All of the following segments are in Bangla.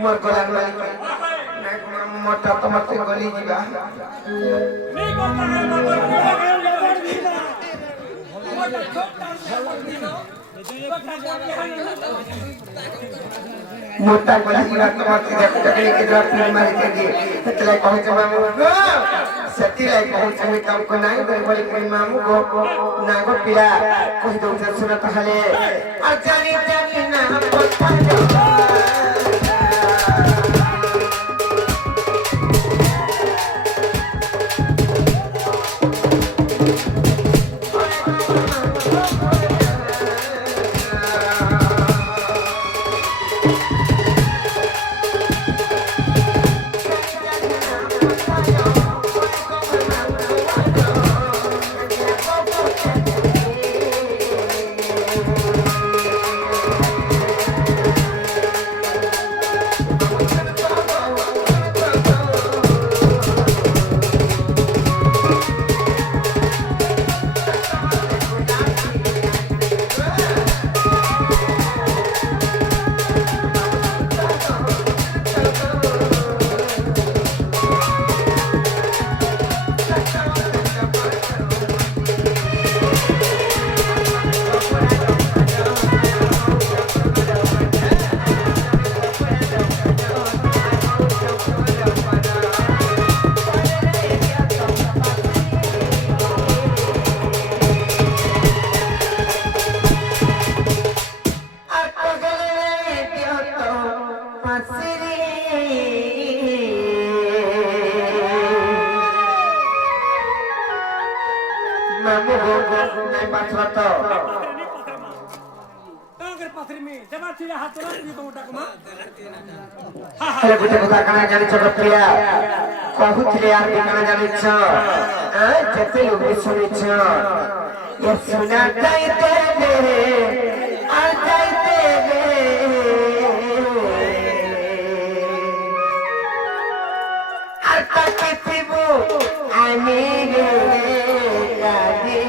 मोर गलार मालिक मोटा तमते गली जीवा मोटा गली जीवा तमते देखले के द्वार पीर मारी के गे तले कहै छ मामू सती लाई कहै छ मी तमको नाही बोली कोई मामू गो नागो पीरा कहि दउ छ सुनत हले अजानी जानी ना पत्ता अरे बुझे बुझा कना जानि छ प्रिया कहूथिले यार कना जानि छ जते लोग सुनि छ ये सुना जाइते मेरे आ जाइते रे आता किथिबो आमी रे गादी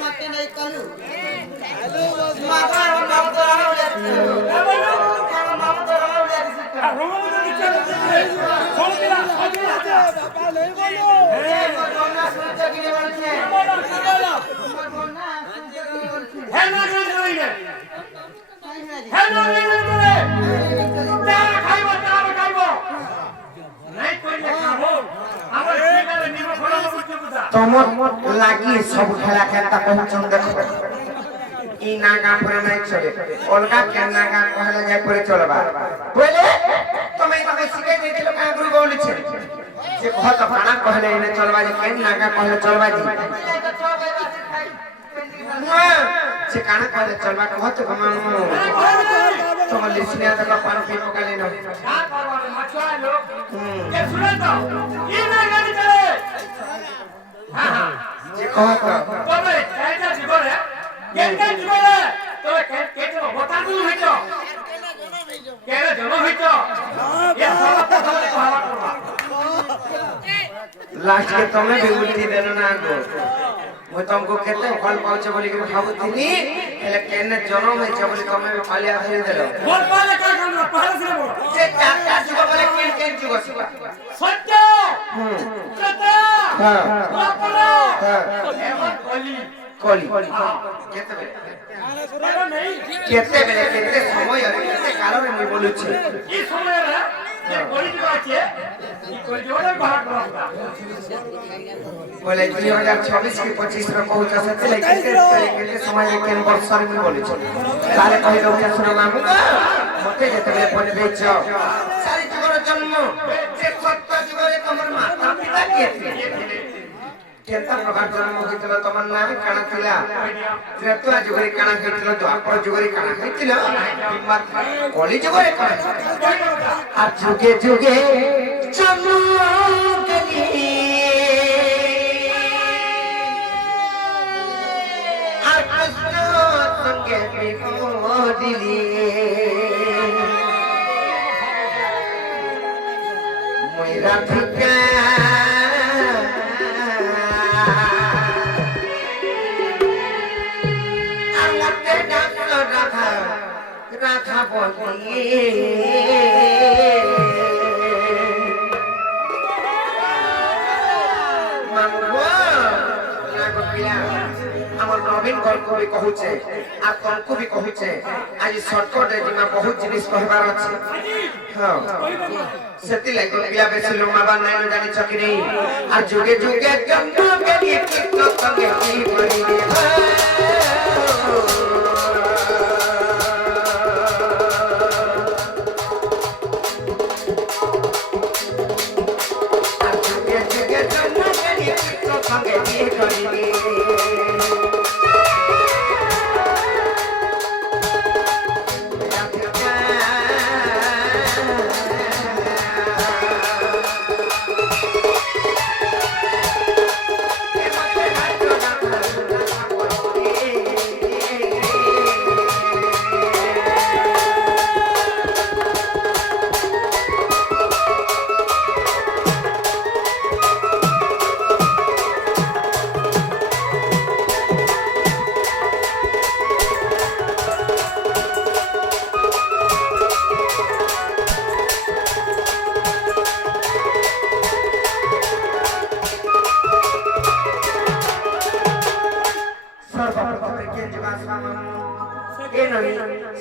मते नहीं कलू माता मामा तो रहा ले मामा तो रहा ले रोमा तो नीचे छोड़ दिया बाबा नहीं बोलो ए बोलना सुनते के लिए बोलते बोलो बोलना सुनते के लिए बोलते है ना नहीं है ना नहीं ता खाइबो नहीं कोई ले खाबो हमर सीधा निमो खोला बुझते बुझा तमर लागि सब खेला खेलता पहुंचन देखो ই নাগা পরে নাই চলে অলগা কেন নাগা কহলে যাই পরে চলবা বলে তুমি আমাকে শিখাই দিয়েছিল কাঁ গুরু বলেছে যে কত পানা কহলে এনে চলবা যে কেন নাগা কহলে চলবা জি সে কানা কহলে চলবা কত কমান তোমার লিসনে আদা পান পি পকালে না क्या करवा रे मछुआ लोग ये सुने तो ये ना गाड़ी चले हां हां যে কত তবে এইটা জীবন রে কেন জীবন রে তবে কেন বতা দিল হইতো কেন জম হইতো এ সব কথা বলে কহাবা করবা লাস্ট के তুমি বেগুলি দেন না গো মই তোমাকে কেতে ফল পাউছে বলি কি ভাবুতিনি এলে কেন জনম হইছে বলি তুমি খালি আসি দেলো बोल पाले का करना पहले से बोल যে চারটা যুগ বলে কেন কেন যুগ সত্য সত্য হ্যাঁ বাপরা হ্যাঁ এমন কলি কলি কেতে বেলে এটা নেই কেতে বেলে কেতে সময় আর কেতে কারণে মই বলুছি এই সময় রে যে কলি দিবা আছে এই কলি দিবা বাহার করবা বলে 2026 কি 25 রে পৌঁছা সতে কেতে সময় কেন বর্ষার মই বলুছি তারে কই দউছে শুনো মামু মতে যেতে বেলে পড়ে দেইছ সারি যুগর জন্ম যে সত্য যুগরে তোমার মাতা পিতা কেতে কেনতা প্রকার জন্ম হইছিল তোমার নাম কানা ছিল ত্রেতা যুগরে কানা হইছিল দ্বাপর যুগরে কানা হইছিল কিংবা কলি যুগরে কানা আর যুগে যুগে চমকলি আর কৃষ্ণ সঙ্গে বিপদিলি ময়রা ফিকা রাধা বলি আমার নবীন গল্প বি কহুছে আর তলকু বি কহুছে আজ শর্টকটে জিমা বহুত জিনিস কহবার আছে হ্যাঁ সেতি লাগি পিলা বেশি লম্বা নাই জানি চকি নেই আর যুগে যুগে গন্ধ গলি কৃষ্ণ সঙ্গে কি করি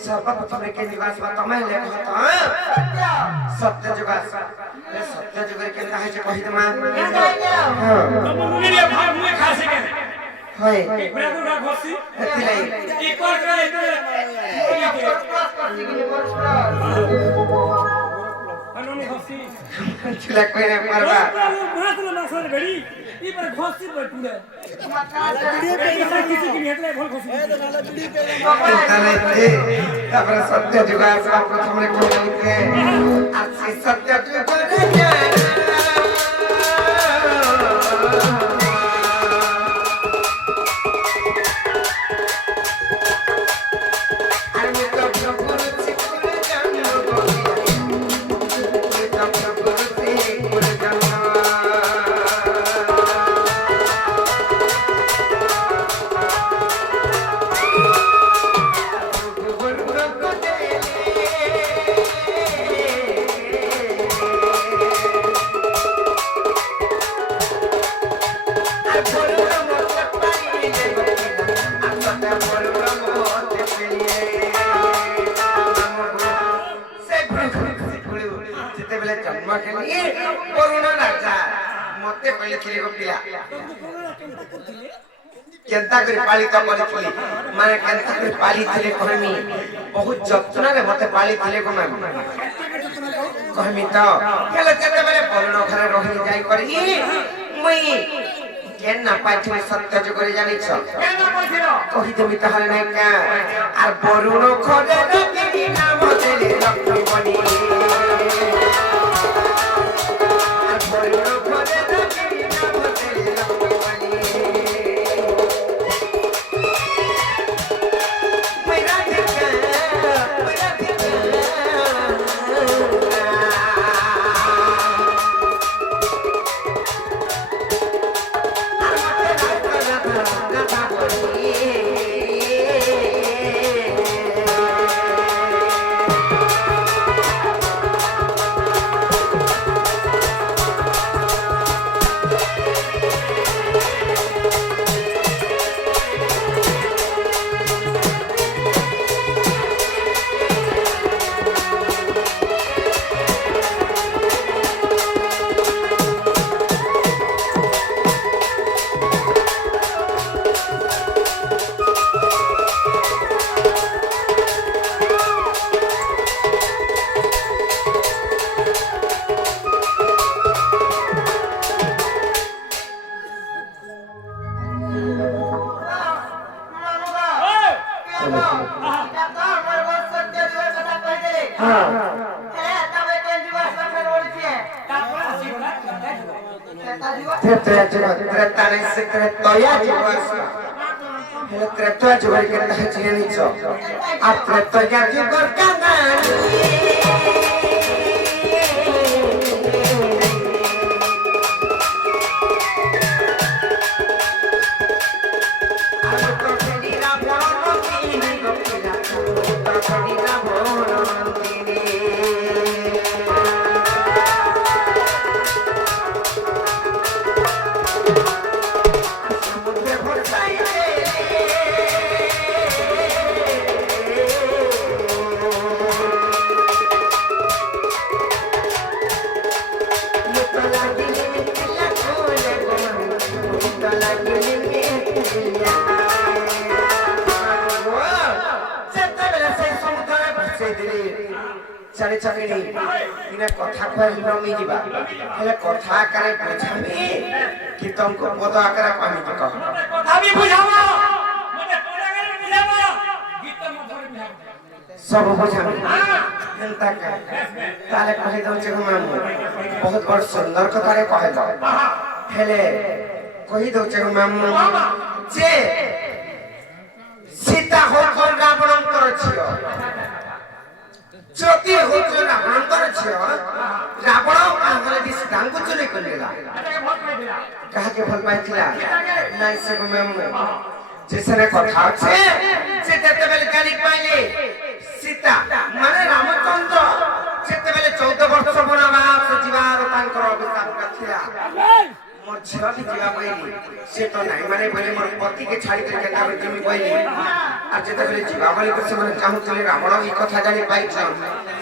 सर्वप्रथम के निवास बा तमे लेख त सत्य जुगास सत्य जुगर के कहे जे कहि दमा हां तुम रे भाई मुए खा सके होय मेरा तो घोसी एति लाई एक और करे अनोनी घोसी छिला कोइने मारबा मात्र मासर घड़ी ई पर घोसी पर टूडे किसी की हेतले भल घोसी तापर सत्य जुगास बा प्रथम रे कोइ के आ सत्य जुगास ପାଖରେ କରୁଣ ରାଜା ମତେ କହିଲେ ଥିଲେ ଗୋ ପିଲା କେନ୍ତା କରି ପାଳିତ କରିଥିଲି ମାନେ କେନ୍ତା କରି ପାଳିଥିଲେ କହିମି ବହୁତ ଯତ୍ନରେ ମତେ ପାଳିଥିଲେ ଗୋ ମାମୁ କହିମି ତ ହେଲେ ଯେତେବେଳେ କରୁଣ ଘରେ ରହି ଯାଇ କରି ମୁଇଁ কেন না পাইছিলি সত্য যুগরে জানিছ কেন কইছিল কহিতমি তাহলে নাই কা আর বরুণ খরে রকি নাম দেলে লক্ষ্মণী আর বরুণ খরে রকি নাম দেলে লক্ষ্মণী মেরা দিকা Tretua juga kita hajian itu. Tretua juga kanan. इने कथा पर नमी जीवा हेले कथा करे बुझामी कि तुमको पद आकर कहमी तो कह আমি বুঝাবো মতে কোনা করে বুঝাবো গীত মধ্যে বুঝাবো सब बुझामी एंता का ताले कहि दउ जे हम बहुत बड़ सुंदर कथा रे कहि दउ हेले कहि दउ जे हम जे सीता हो कोन रावण कर छियो ज्योति हो जो रावणकर छियो रावण आंगले दिस डांगु चले कलेला कहा के भल पाइथिला नाइ से को मेम जेसरे कथा छे से तेते बेले गाली पाइले सीता माने रामचंद्र जेते बेले 14 वर्ष बनावा सजीवार तांकर अभिशाप कथिला मोर झियो भी जीवा पइली से तो नाही माने बोले मोर पति के छाड़ी के केना बे जमी पइली आ जेते बेले जीवा बोले को से माने चाहू चले रावण ई कथा जानि पाइछ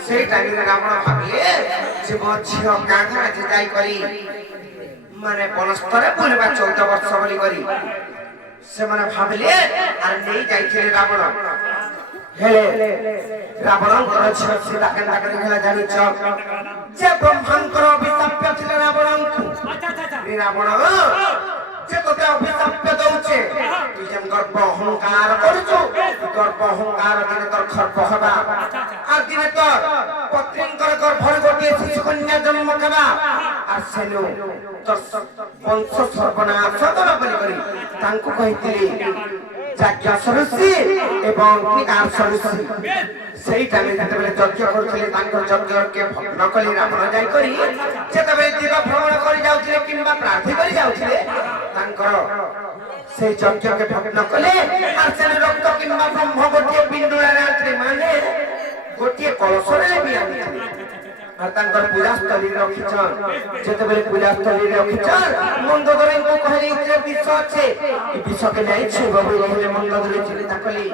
से टाइम रे रावण भाबिले जे मोर झियो कांधा जे जाई करी माने बनस्तरे बोलबा 14 वर्ष बोली करी से माने भाबिले आ नै जाइथिले रावण हेले रावण कर छियो सीता केना करी हेला जानि छ जे ब्रह्मांकर अभिशाप थिले रावण रावण जे तोते अभिशाप दउछे तू जेम गर्व अहंकार करछु गर्व अहंकार दिने तोर खर्प हबा आ दिने तोर पत्नींकर गर्भर गोटे शिशु कन्या जन्म कबा आ सेनु तोर वंश सर्वनाश कर बोली करी तांको कहितली जाज्ञा सरसी एवं निकार सरसी सही टाइम जेते बेले यज्ञ करथले तांकर यज्ञ के भग्न कली रावण जाई करी जेते बेले दिवा भ्रमण करी जाउथिले किंबा प्रार्थी करी जाउथिले तांकर से यज्ञ के भग्न कले आर से रक्त किंबा ब्रह्म गोटे बिंदु रे आथले माने गोटे कलशरे भी आनिथिले আর তাঙ্কর পূজাস্থলী রখিছন যেতেবেলে পূজাস্থলী রখিছন মন্দোদরଙ୍କୁ କହିଲେ ଯେ ବିଷ ଅଛି ଏ ବିଷକେ ନାଇଁ ଛୁଇବ ବୋଲି କହିଲେ ମନ୍ଦୋଦର ଚିନ୍ତା କଲି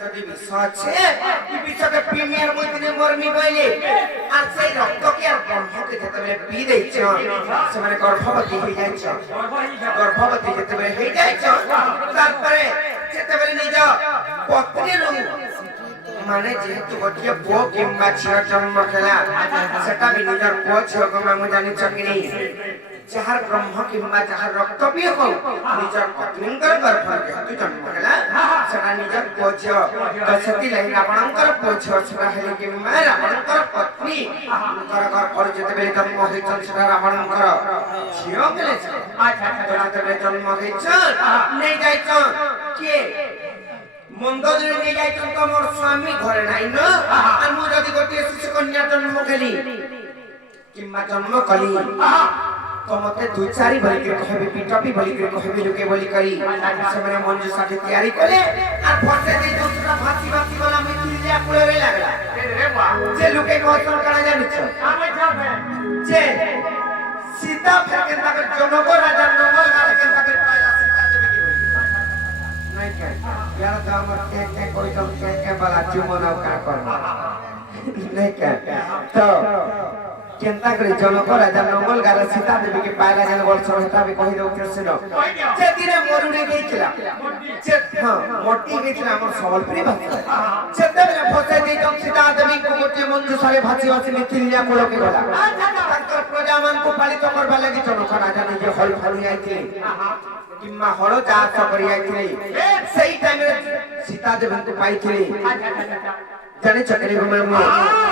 ଯଦି ବିଷ ଅଛି ଏ ବିଷକେ প্রিমিয়ার মধ্যে মরমি বইলে আর সেই রক্তকে আর ব্রহ্মকে যেতেবেলে পি দেইছ সেমানে গর্ভবতী হয়ে যাইছ গর্ভবতী যেতেবেলে হয়ে যাইছ তারপরে যেতেবেলে নিজ পত্নীর মানে যেহেতু গোটিয়ে পুଅ কিংবা ଝିଅ জন্ম খেলা সেটা বি নিজর পুଅ ଝିଅକୁ ମାମୁଁ ଜାଣିଛ କି ନାହିଁ যাহার ব্রহ্ম কিংবা যাহার রক্ত পিয়ে হোক নিজর পত্নীঙ্কর গর্ভরে যেহেতু জন্ম ହେଲା সেটা নিজর পুଅ ଝିଅ তো ସେଥିଲାଗି ରାବଣଙ୍କର ପୁଅ ଝିଅ ସେଟା ହେଲେ କିମ୍ବା ରାବଣଙ୍କର ପତ୍ନୀଙ୍କର ଗର୍ଭରେ ଯେତେବେଳେ ଜନ୍ମ ହେଇଛନ୍ ସେଟା ରାବଣଙ୍କର ଝିଅ ହେଲେ ଯେତେବେଳେ ଜନ୍ମ ହେଇଛନ୍ ନେଇ ଯାଇଛନ୍ କିଏ মন্দরে নিয়ে যাইছন তো মোর স্বামী ঘরে নাই না আর মু যদি গোটিয়ে শিশু কন্যা জন্ম কলি কিংবা জন্ম কলি তো মতে দুই চারি বলি করে কহবি পিটপি বলি করে কহবি লোকে বলি করি সেমানে মঞ্জু সাথে তৈয়ারি করে আর ফসে দেই দুসরা ফাঁসি ফাঁসি বলা মিথিলিয়া কুড়ে লাগলা যে লোকে কহছন কানা জানিছ যে সীতা ফেকে তাকে জনক রাজা নমল গালকে তাকে পাইলা সীতা দেবী কি নাই কে यार तो हमर के कोई तो के वाला चुमनाव का कर नहीं क्या तो केंता करे जनक राजा नंगल गार सीता देवी के पायला जन वर्ष होता भी कहि दउ कृष्ण जे दिने मरुडे गइतला जे हां मोटी गइतला हमर संबलपुरी भाषा जेते बेले फसे दे तो सीता देवी को गोटे मंजू सारे भाषी भाषी मिथिलिया कोलो के गला ताकर प्रजा मान को पालित करबा लागि जनक राजा निजे हल फलि आइथिले किम्मा हलो चाष करि आइथिले सही टाइम रे सीता देवी को पाइथिले जाने चकरी घुमे मु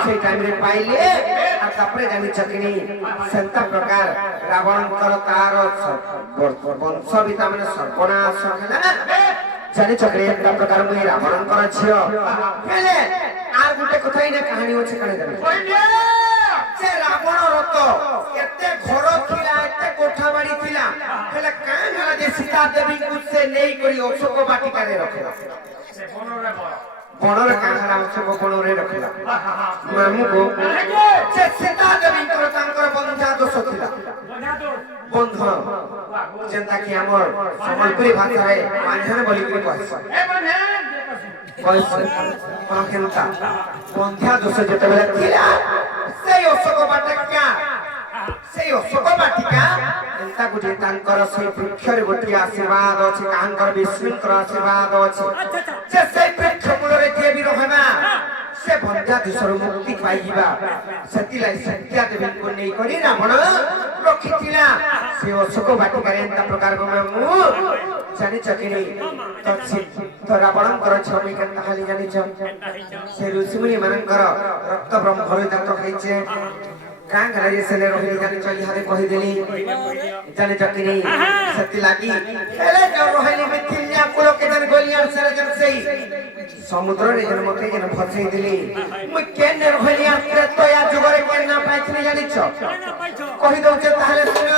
सही टाइम रे पाइले आ तापरे जाने चकरी संता प्रकार रावण कर तार वंश बिता माने सर्वनाश होला जाने चकरी एक प्रकार मु रावण कर छियो हेले आर गुटे कथाई ना कहानी होछ कने जाने से रावण रत एते घर थिला एते कोठा बाड़ी थिला हेले कान हला जे सीता देवी को से नेई करी अशोक वाटिका रे रखे से बनरे বড়র কাহারা অশোক বড়রে রখিলা মামু গো যে সীতা দেবী কর তাঙ্কর বন্ধা দোষ থিলা বন্ধ যেটা কি আমর সম্বলপুরি ভাষায় মাঝানে বলি কই কইছে কেনতা বন্ধা দোষ যেতেবেলে থিলা সেই অশোক বাটিকা সেই অশোক বাটিকা এন্তা গুটি তাঙ্কর সেই বৃক্ষরে গুটি আশীর্বাদ আছে কাঙ্কর বিষ্ণুଙ୍କର আশীর্বাদ আছে যে সেই বৃক্ষ মূলরে যে বি রহবা সে বন্ধা দোষর মুক্তি পাইবা সেতিলাই সত্য দেবীଙ୍କୁ নেই করি রাবণ রখিছিলা সে অশোক বাটিকারে এন্তা প্রকার গমে মু জানি চকিনি তো রাবণଙ୍କର ছবি কেনতা খালি জানিছ সে ঋষিমুনি ମାନଙ୍କର রক্ত ব্রহ্মরে জাত হইছে कां घरे से ले रोहिणी जाने चली हरे कहि देली जाने चकिनी सती लागी हेले जो रोहिणी मिथिलिया कुलो के जन गोलियां सर जन सही समुद्र रे जन मते जन फसई देली मु केन रोहिणी आत्रे तो या जुगरे केन ना पाइथनी जानि छ कहि दउ जे ताले सुन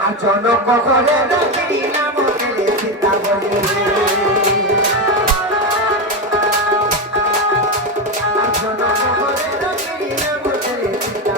आ जनक घरे रोहिणी नाम केले सीता बोली आ जनक घरे रोहिणी नाम केले सीता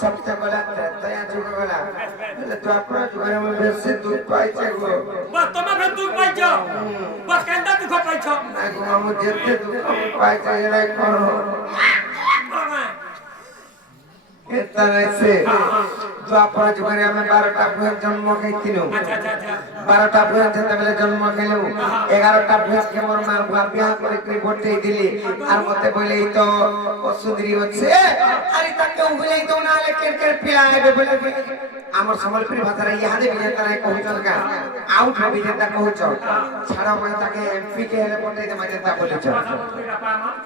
सबसे गला तया जुग गला तो अपना जुगरे में बेसे दूध पाइछे गो बस तमा भे दूध पाइछो बस केंदा दुख पाइछो आगो हम जेते दुख पाइछे रे करो एतना से ଦ୍ୱାପର ଯୁଗରେ ଆମେ 12ଟା ଭୁଆ ଜନ୍ମ ଖାଇଥିଲୁ। আচ্ছা আচ্ছা আচ্ছা 12টা ভুয়া যেତେବେଳେ জন্ম খেলু 11টা ভুয়াকে মোর মা ভুয়া বিয়া করে বটেই দিলি আর মতে বলে এই তো অসুন্দরী হচ্ছে আরে তাকে উগলাই তো না হলে কের পিলা আইবে বলে আমার সম্বলপুরি ভাষারে ইহাদে বিজেতারে কহুছন কা আউট বিজেতা কহুছ ছাড়া মানে তাকে এমপি কে হেলে বটেই দে বিজেতা বলেছ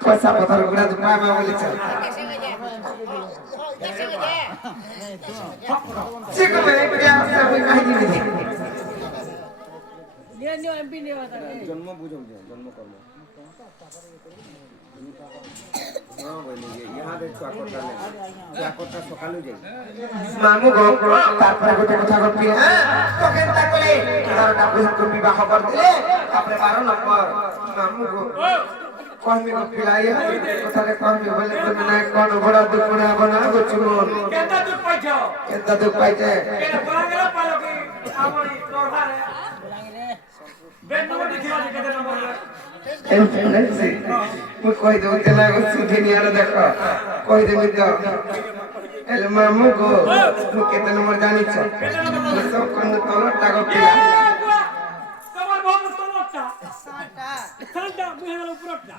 পয়সা পথর গুড়া দুপায় মা বলেছ ঠিক আছে পিয়া সব কাহি দিবি জন্ম বুঝাও জন্ম কর্ম হ্যাঁ বলি ইহা দেখো আকরটা নেই আকরটা সকালে যাই মামু গো তারপরে গোটে কথা কবি হ্যাঁ তোকেন তা কলে 11টা ভুয়াকে বিবাহ করদিলে তারপরে 12 নম্বর মামু গো কইমি গো পিলাই কথারে কইমি বলে তুমি না কোন বড় দুপুরা বনা গো চুমন কেনটা তুই পাইছ কেনটা দুঃখ পাইছে এটা বলা গেল পালো কি আমরি তোর ভারে বেন্দুটি ছিল যে কেতে নম্বর এনফেন্সি মু কই দউ তেলা গো সুধি নিয়ার দেখো কই দেমি তো এল মামু গো মু কেতে নম্বর জানিছ সব কোন তলটা গো পিলা তোমার বহুত সমস্যা সাটা ঠান্ডা মুহের উপরটা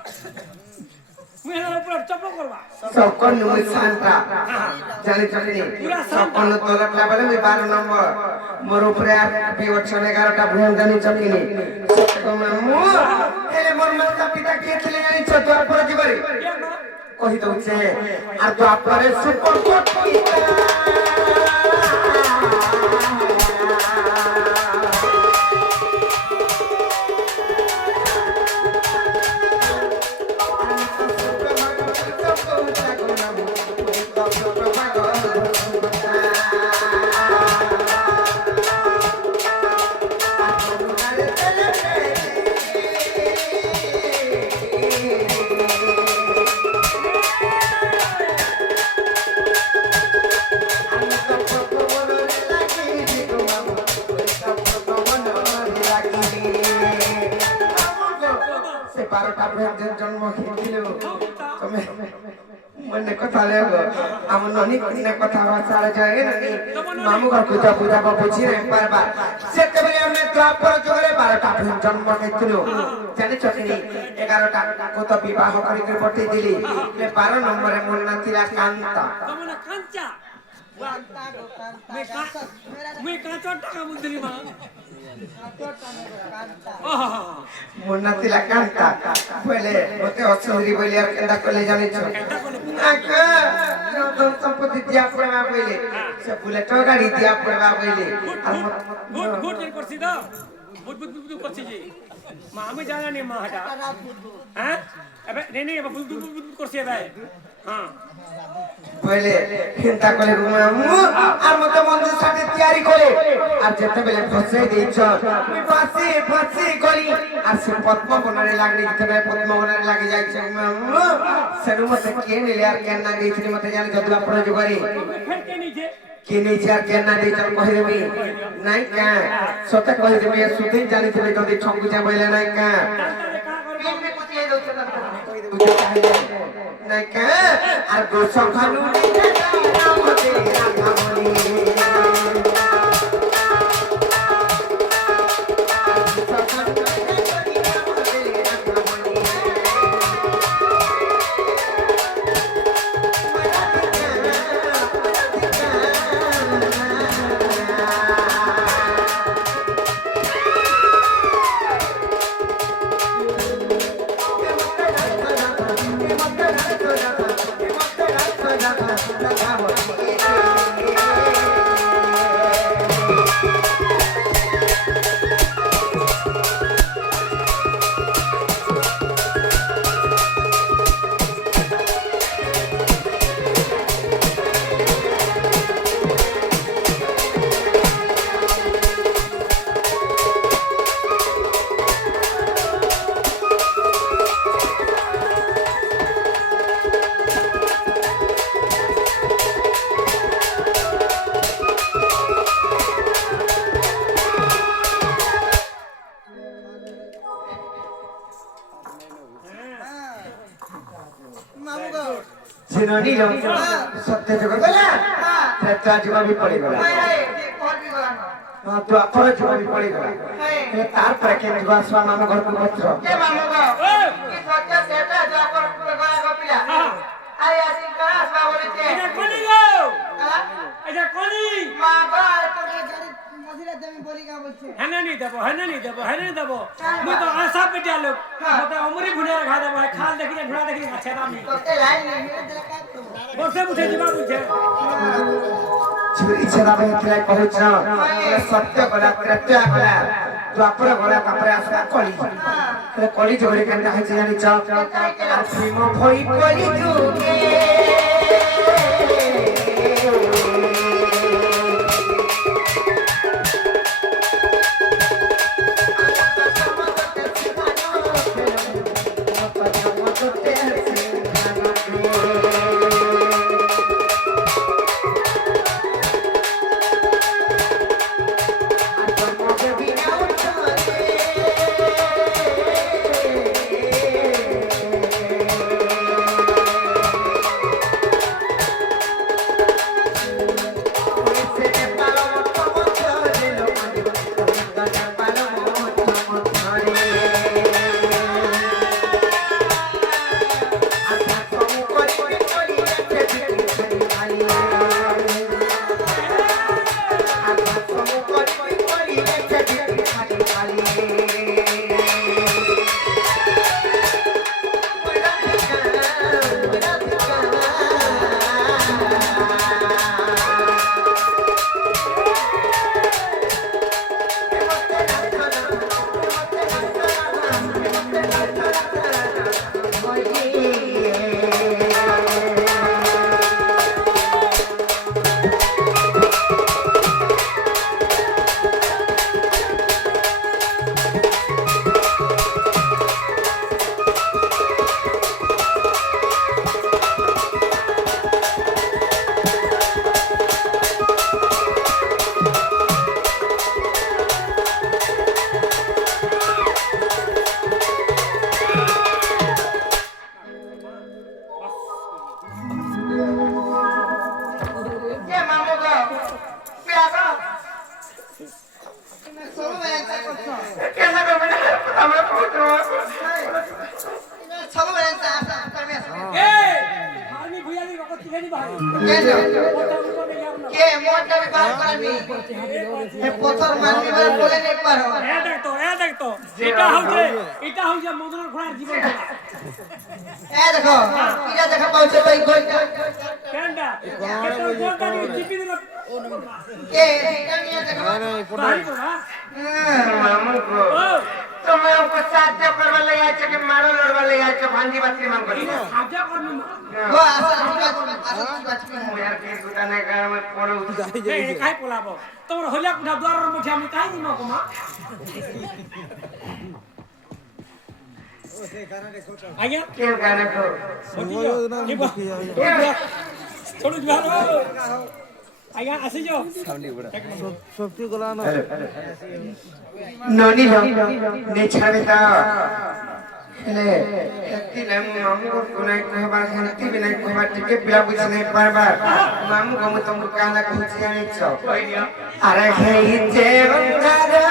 মুহের উপর চপল করবা সব কোন মুই শান্তা জানিছ কি সব কোন তলটা বলে আমি 12 নম্বর মোর উপরে আর বিবচ্ছন 11টা ভুয়া জানিছ কি নি মামু এলে মোর মাতা পিতা কে ছিলে জানিছ তো আর পরে জীবরে কহি দউছে আর তো আপনারে সুপর পিতা জন্ম খেয়েছিল তুমি মনে কথা লেগো আমার ননি কোনে কথা ভাষা যায় নানি মামু ঘর পূজা পূজা বুঝি রে বারবার সেতেবেলে আমি দ্বাপর যুগরে 12টা জন্ম খেয়েছিল জানিছ কি 11টা কত বিবাহ করি পঠেই দিলি 12 নম্বরে মোর নাতিরা কান্তা তোমরা কাঞ্চা কান্তা গো मैं কান্তা का मैं काचो टाका मुंदरी मा কান্তা মোর নাতিরা কান্তা বলে ওতে অসুন্দরী বলি আর কেন্দা করলে জানিছ আকা যখন সম্পত্তি দিয়া পড়বা বলে সে বুলেট গাড়ি দিয়া পড়বা বলে আর গুড গুড যেন করছি দাও বুট বুট বুট করছি জি মা আমি জানা নি মা হাটা হ্যাঁ এবে নে নে বুট বুট বুট করছি ভাই হ্যাঁ বলে চিন্তা করে মামু আর মতো মন্দির সাথে তৈরি করে আর যেতেবেলে ফসে দিয়েছ ফাঁসি ফাঁসি করি আর সে পদ্মবনের লাগি যেতে পদ্মবনের লাগি যাইছে মামু সেরু মতে কে নিলে আর কেন না দিয়েছিলি মতে জানি যদি আপনার জোগাড়ি ফের কে নিছে কে নিয়েছে আর কেন না দিয়েছ কহি দেবি নাই কা সতে কহি দেবি সুদিন জানিছিলি যদি ছঙ্গুচা বইলে নাই কা নাই কা আর গোসম খানু নামতে রাখাবলি মামু গো Sinoni dong, sate juga bela. ତ୍ରେତୟା ଯୁଗ ବି ପଡ଼ିଗଲା ଦ୍ୱାପର ଯୁଗ ବି ପଡ଼ିଗଲା ହେଲେ ତାର ପରେ କେନ୍ ଯୁଗ ଆସିବା ଆମ ଘରକୁ ପତ୍ର ইচ্ছা ভাবে হেতলাই কହୁଛ সত্য গলা ত্রেতয়া গলা দ্ୱାপର গলা তারপরে আসবা কলি ହେଲେ କଲି ଯୁଗରେ କେନ୍ତା ହେଇଛି ଜାଣିଛ ପ୍ରେମ ଭଇ କଲି ଯୁগে तुम्हें हमको साध्य करवा ले आए कि मारो लड़वा ले आए कि भांजी बत्ती मांग करी साध्य करने वो यार के गुटाने का मैं पोलो ए काई पोलाबो तोर होलिया कुठा द्वार मुठे हम काई दिनो कोमा आज्ञा के गाना को छोड़ो जुहारो आज्ञा आसी जो शक्ति गला ना नोनी लो ने छाड़ता हेले शक्ति ले मामू को कोनाई कहबा शक्ति बिना कहबा टिके पिला बुझ नहीं पारबा मामू को तुमको काला कहछि जानि छ अरे हे जे बंगारो